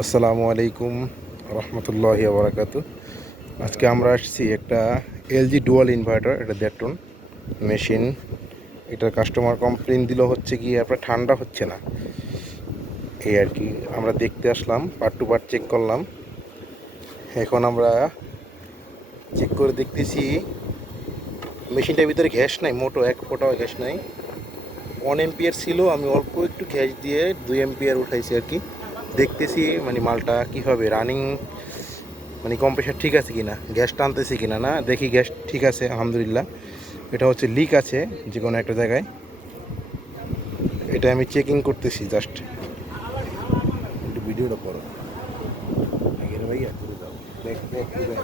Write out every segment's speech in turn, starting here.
আসসালামু আলাইকুম রহমতুল্লাহি বারাকাতু। আজকে আমরা আসছি একটা এলজি ডুয়াল ইনভার্টার, এটা দেড়টন মেশিন। এটার কাস্টমার কমপ্লেন দিল হচ্ছে কি আপনার ঠান্ডা হচ্ছে না, এই আর কি। আমরা দেখতে আসলাম, পার্ট টু পার্ট চেক করলাম। এখন আমরা চেক করে দেখতেছি মেশিনটার ভিতরে গ্যাস নাই, মোটো এক ফোঁটাও গ্যাস নাই। 1 এম্পিয়ার ছিল, আমি অল্প একটু গ্যাস দিয়ে 2 এম্পিয়ার উঠাইছি আর কি। দেখতেছি মানে মালটা কীভাবে রানিং, মানে কম্প্রেসার ঠিক আছে কিনা, গ্যাস টানতেছে কিনা। না, দেখি গ্যাস ঠিক আছে আলহামদুলিল্লাহ। এটা হচ্ছে লিক আছে যে কোনো একটা জায়গায়, এটা আমি চেকিং করতেছি জাস্ট। একটু ভিডিওটা করো ভাইয়া, করে দাও। দেখ দেখ দেখ।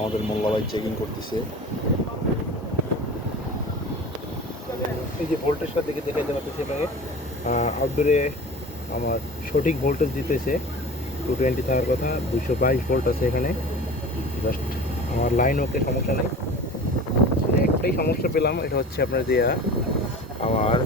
আমাদের মোল্লা ভাই চেকিং করতেছে। এই যে ভোল্টেজটা দেখে দেখাতে পারতেছি আপনাকে, আউটডোরে আমার সঠিক ভোল্টেজ দিতেছে 220 থাকার কথা, 222 ভোল্ট আছে এখানে। জাস্ট আমার লাইন ওকে, সমস্যা নেই। একটাই সমস্যা পেলাম, এটা হচ্ছে আপনার যে আমার